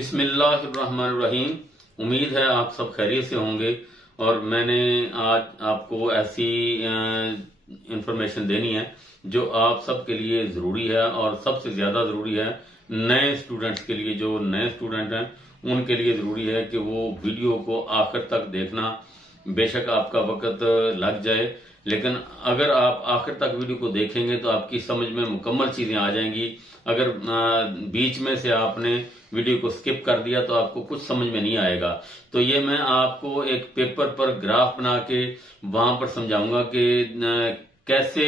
बिस्मिल्लाहिर्रहमानिर्रहीम। उम्मीद है आप सब खैरियत से होंगे और मैंने आज आपको ऐसी इंफॉर्मेशन देनी है जो आप सब के लिए ज़रूरी है और सबसे ज़्यादा ज़रूरी है नए स्टूडेंट्स के लिए। जो नए स्टूडेंट हैं उनके लिए ज़रूरी है कि वो वीडियो को आखिर तक देखना। बेशक आपका वक्त लग जाए, लेकिन अगर आप आखिर तक वीडियो को देखेंगे तो आपकी समझ में मुकम्मल चीज़ें आ जाएंगी। अगर बीच में से आपने वीडियो को स्किप कर दिया तो आपको कुछ समझ में नहीं आएगा। तो ये मैं आपको एक पेपर पर ग्राफ बना के वहां पर समझाऊंगा कि कैसे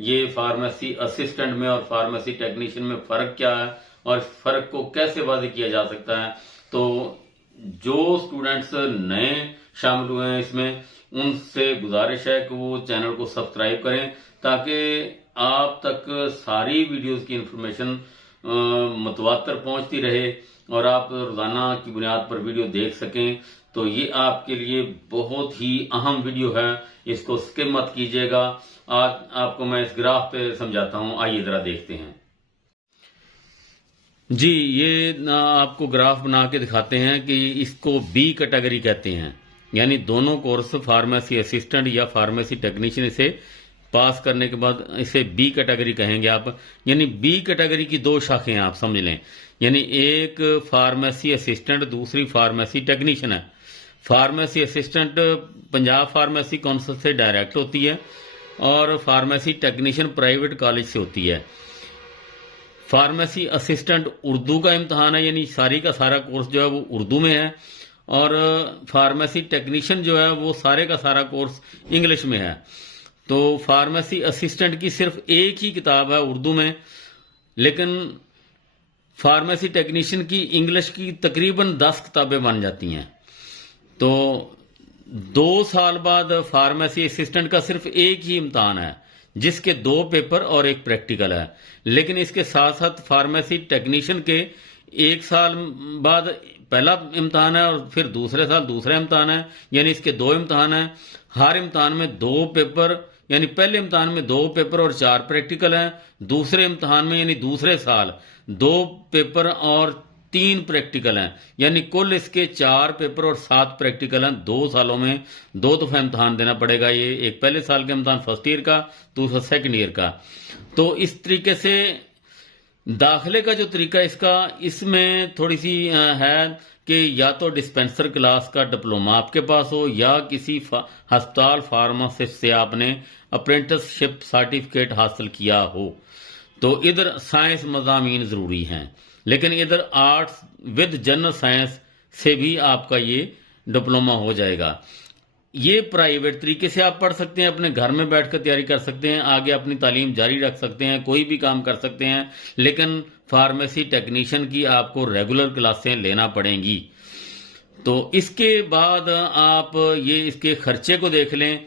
ये फार्मेसी असिस्टेंट में और फार्मेसी टेक्नीशियन में फर्क क्या है और फर्क को कैसे वाज़ेह किया जा सकता है। तो जो स्टूडेंट्स नए शामिल हुए हैं इसमें, उनसे गुजारिश है कि वो चैनल को सब्सक्राइब करें ताकि आप तक सारी वीडियोस की इंफॉर्मेशन मुतवातर पहुंचती रहे और आप रोजाना की बुनियाद पर वीडियो देख सकें। तो ये आपके लिए बहुत ही अहम वीडियो है, इसको स्किप मत कीजिएगा। आज आपको मैं इस ग्राफ पे समझाता हूं, आइए जरा देखते हैं। जी, ये आपको ग्राफ बना के दिखाते हैं कि इसको बी कैटेगरी कहते हैं, यानी दोनों कोर्स फार्मेसी असिस्टेंट या फार्मेसी टेक्नीशियन से पास करने के बाद इसे बी कैटेगरी कहेंगे आप। यानी बी कैटेगरी की दो शाखें हैं, आप समझ लें। यानी एक फार्मेसी असिस्टेंट, दूसरी फार्मेसी टेक्नीशियन है। Pharmacy assistant Punjab pharmacy council से डायरेक्ट होती है और फार्मेसी टेक्नीशियन प्राइवेट कॉलेज से होती है। फार्मेसी असिस्टेंट उर्दू का इम्तहान है, यानी सारी का सारा कोर्स जो है वो उर्दू में है, और फार्मेसी टेक्नीशियन जो है वो सारे का सारा कोर्स इंग्लिश में है। तो फार्मेसी असिस्टेंट की सिर्फ एक ही किताब है उर्दू में, लेकिन फार्मेसी टेक्नीशियन की इंग्लिश की तकरीबन 10 किताबें बन जाती हैं। तो 2 साल बाद फार्मेसी असिस्टेंट का सिर्फ एक ही इम्तहान है जिसके 2 पेपर और 1 प्रैक्टिकल है। लेकिन इसके साथ साथ फार्मेसी टेक्नीशियन के 1 साल बाद पहला इम्तहान है और फिर दूसरे साल दूसरा इम्तहान है, यानी इसके 2 इम्तहान है। हर इम्तहान में 2 पेपर, यानी पहले इम्तहान में 2 पेपर और 4 प्रैक्टिकल हैं। दूसरे इम्तहान में यानी दूसरे साल 2 पेपर और 3 प्रैक्टिकल हैं, यानी कुल इसके 4 पेपर और 7 प्रैक्टिकल हैं। 2 सालों में 2 दफा इम्तहान देना पड़ेगा। ये एक पहले साल का इम्तहान फर्स्ट ईयर का, दूसरा सेकंड ईयर का। तो इस तरीके से दाखिले का जो तरीका इसका, इसमें थोड़ी सी है कि या तो डिस्पेंसर क्लास का डिप्लोमा आपके पास हो या किसी अस्पताल फार्मासिस्ट से आपने अप्रेंटिसशिप सर्टिफिकेट हासिल किया हो। तो इधर साइंस मज़ामीन ज़रूरी हैं, लेकिन इधर आर्ट्स विद जनरल साइंस से भी आपका ये डिप्लोमा हो जाएगा। ये प्राइवेट तरीके से आप पढ़ सकते हैं, अपने घर में बैठकर तैयारी कर सकते हैं, आगे अपनी तालीम जारी रख सकते हैं, कोई भी काम कर सकते हैं। लेकिन फार्मेसी टेक्नीशियन की आपको रेगुलर क्लासें लेना पड़ेंगी। तो इसके बाद आप ये इसके खर्चे को देख लें।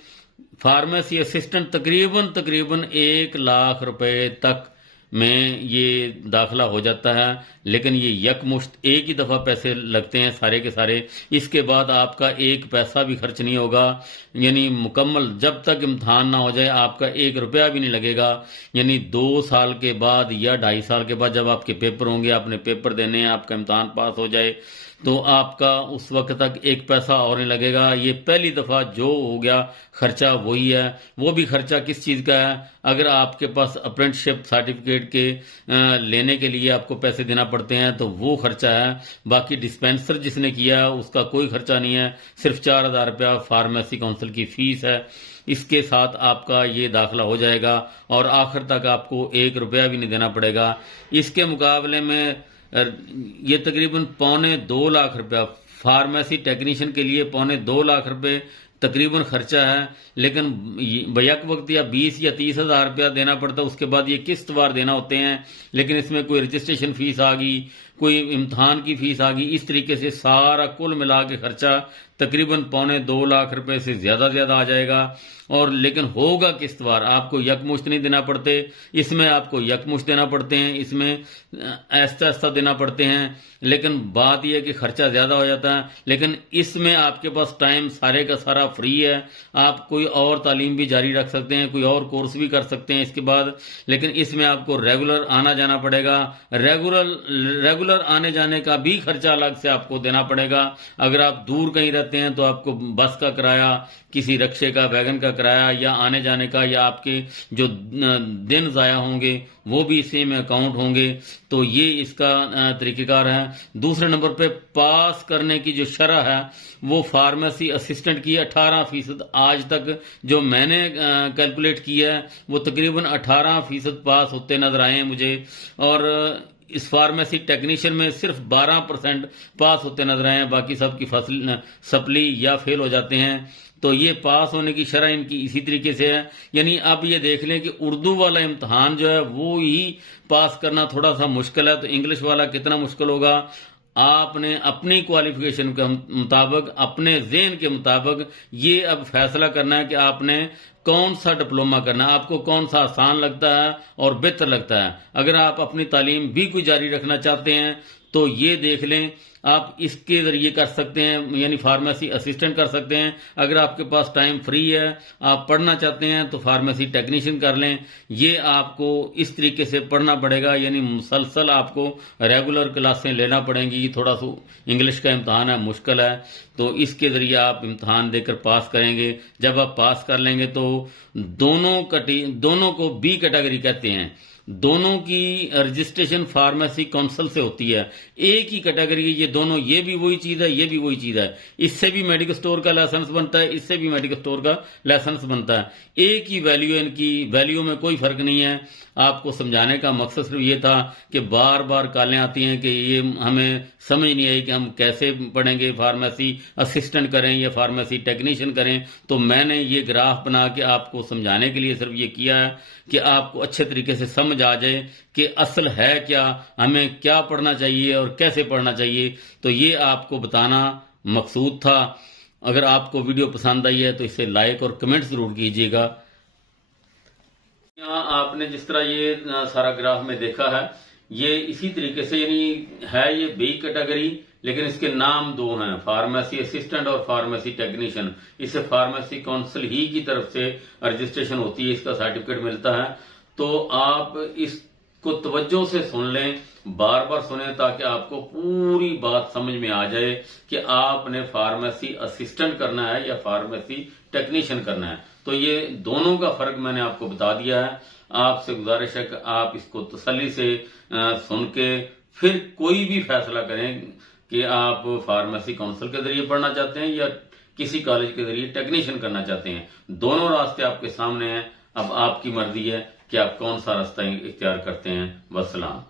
फार्मेसी असिस्टेंट तकरीबन 1 लाख रुपए तक में ये दाखिला हो जाता है, लेकिन ये यकमुश्त एक ही दफ़ा पैसे लगते हैं सारे के सारे। इसके बाद आपका 1 पैसा भी खर्च नहीं होगा, यानी मुकम्मल जब तक इम्तहान ना हो जाए आपका 1 रुपया भी नहीं लगेगा। यानी 2 साल के बाद या 2.5 साल के बाद जब आपके पेपर होंगे, आपने पेपर देने हैं, आपका इम्तहान पास हो जाए, तो आपका उस वक्त तक 1 पैसा और नहीं लगेगा। ये पहली दफ़ा जो हो गया खर्चा वही है। वो भी खर्चा किस चीज़ का है? अगर आपके पास अप्रेंटिसशिप सर्टिफिकेट के लेने के लिए आपको पैसे देना पड़ते हैं तो वो खर्चा है। बाकी डिस्पेंसर जिसने किया उसका कोई खर्चा नहीं है, सिर्फ 4,000 रुपया फार्मेसी काउंसिल की फीस है। इसके साथ आपका ये दाखिला हो जाएगा और आखिर तक आपको 1 रुपया भी नहीं देना पड़ेगा। इसके मुकाबले में ये तकरीबन 2.25 लाख रुपया फार्मेसी टेक्नीशियन के लिए 2.25 लाख रुपए तकरीबन खर्चा है। लेकिन बैक वक्त या 20 या 30 हज़ार रुपया देना पड़ता है, उसके बाद ये किस्तवार देना होते हैं। लेकिन इसमें कोई रजिस्ट्रेशन फीस आ गई, कोई इम्तहान की फीस आ गई, इस तरीके से सारा कुल मिला के खर्चा तकरीबन 2.25 लाख रुपए से ज़्यादा आ जाएगा। और लेकिन होगा किस्तवार, आपको यकमुश्त नहीं देना पड़ते। इसमें आपको यकमुश्त देना पड़ते हैं, इसमें ऐसा ऐसा देना पड़ते हैं। लेकिन बात यह है कि खर्चा ज़्यादा हो जाता है। लेकिन इसमें आपके पास टाइम सारे का सारा फ्री है, आप कोई और तालीम भी जारी रख सकते हैं, कोई और कोर्स भी कर सकते हैं इसके बाद। लेकिन इसमें आपको रेगुलर आना जाना पड़ेगा। रेगुलर रेगुलर आने जाने का भी खर्चा अलग से आपको देना पड़ेगा। अगर आप दूर कहीं रहते हैं तो आपको बस का किराया, किसी रिक्शे का, वैगन का किराया, या आने जाने का, या आपके जो दिन ज़ाया होंगे वो भी इसी में अकाउंट होंगे। तो ये इसका तरीक़ेकार है। दूसरे नंबर पे पास करने की जो शरह है वो फार्मेसी असिस्टेंट की 18% आज तक जो मैंने कैलकुलेट किया है वो तकरीबन 18% पास होते नजर आए हैं मुझे। और इस फार्मेसी टेक्नीशियन में सिर्फ 12% पास होते नजर आए हैं, बाकी सब की फसल सप्ली या फेल हो जाते हैं। तो ये पास होने की शरह इनकी इसी तरीके से है। यानी अब ये देख लें कि उर्दू वाला इम्तहान जो है वो ही पास करना थोड़ा सा मुश्किल है, तो इंग्लिश वाला कितना मुश्किल होगा। आपने अपनी क्वालिफिकेशन के मुताबिक, अपने ज़हन के मुताबिक ये अब फैसला करना है कि आपने कौन सा डिप्लोमा करना है, आपको कौन सा आसान लगता है और बेहतर लगता है। अगर आप अपनी तालीम भी कोई जारी रखना चाहते हैं तो ये देख लें, आप इसके जरिए कर सकते हैं, यानी फार्मेसी असिस्टेंट कर सकते हैं। अगर आपके पास टाइम फ्री है, आप पढ़ना चाहते हैं, तो फार्मेसी टेक्नीशियन कर लें। ये आपको इस तरीके से पढ़ना पड़ेगा, यानी मुसलसल आपको रेगुलर क्लासें लेना पड़ेंगी। थोड़ा सा इंग्लिश का इम्तहान है, मुश्किल है, तो इसके जरिए आप इम्तहान देकर पास करेंगे। जब आप पास कर लेंगे तो दोनों को बी कैटेगरी कहते हैं। दोनों की रजिस्ट्रेशन फार्मेसी काउंसिल से होती है। एक ही कैटेगरी, ये दोनों, ये भी वही चीज है, ये भी वही चीज है। इससे भी मेडिकल स्टोर का लाइसेंस बनता है, इससे भी मेडिकल स्टोर का लाइसेंस बनता है। एक ही वैल्यू है, इनकी वैल्यू में कोई फर्क नहीं है। आपको समझाने का मकसद सिर्फ ये था कि बार बार कॉलें आती हैं कि ये हमें समझ नहीं आई कि हम कैसे पढ़ेंगे, फार्मेसी असिस्टेंट करें या फार्मेसी टेक्नीशियन करें। तो मैंने ये ग्राफ बना के आपको समझाने के लिए सिर्फ ये किया है कि आपको अच्छे तरीके से समझ आ जाए कि असल है क्या, हमें क्या पढ़ना चाहिए और कैसे पढ़ना चाहिए। तो ये आपको बताना मकसूद था। अगर आपको वीडियो पसंद आई है तो इसे लाइक और कमेंट जरूर कीजिएगा। यहाँ आपने जिस तरह ये सारा ग्राफ में देखा है, ये इसी तरीके से, यानी है ये बी कैटेगरी, लेकिन इसके नाम दो हैं, फार्मेसी असिस्टेंट और फार्मेसी टेक्नीशियन। इसे फार्मेसी काउंसिल ही की तरफ से रजिस्ट्रेशन होती है, इसका सर्टिफिकेट मिलता है। तो आप इसको तवज्जो से सुन लें, बार बार सुने, ताकि आपको पूरी बात समझ में आ जाए कि आपने फार्मेसी असिस्टेंट करना है या फार्मेसी टेक्नीशियन करना है। तो ये दोनों का फर्क मैंने आपको बता दिया है। आपसे गुजारिश है कि आप इसको तसल्ली से सुन के फिर कोई भी फैसला करें कि आप फार्मेसी काउंसिल के जरिए पढ़ना चाहते हैं या किसी कॉलेज के जरिए टेक्नीशियन करना चाहते हैं। दोनों रास्ते आपके सामने हैं, अब आपकी मर्जी है कि आप कौन सा रास्ता इख्तियार करते हैं। वस्सलाम।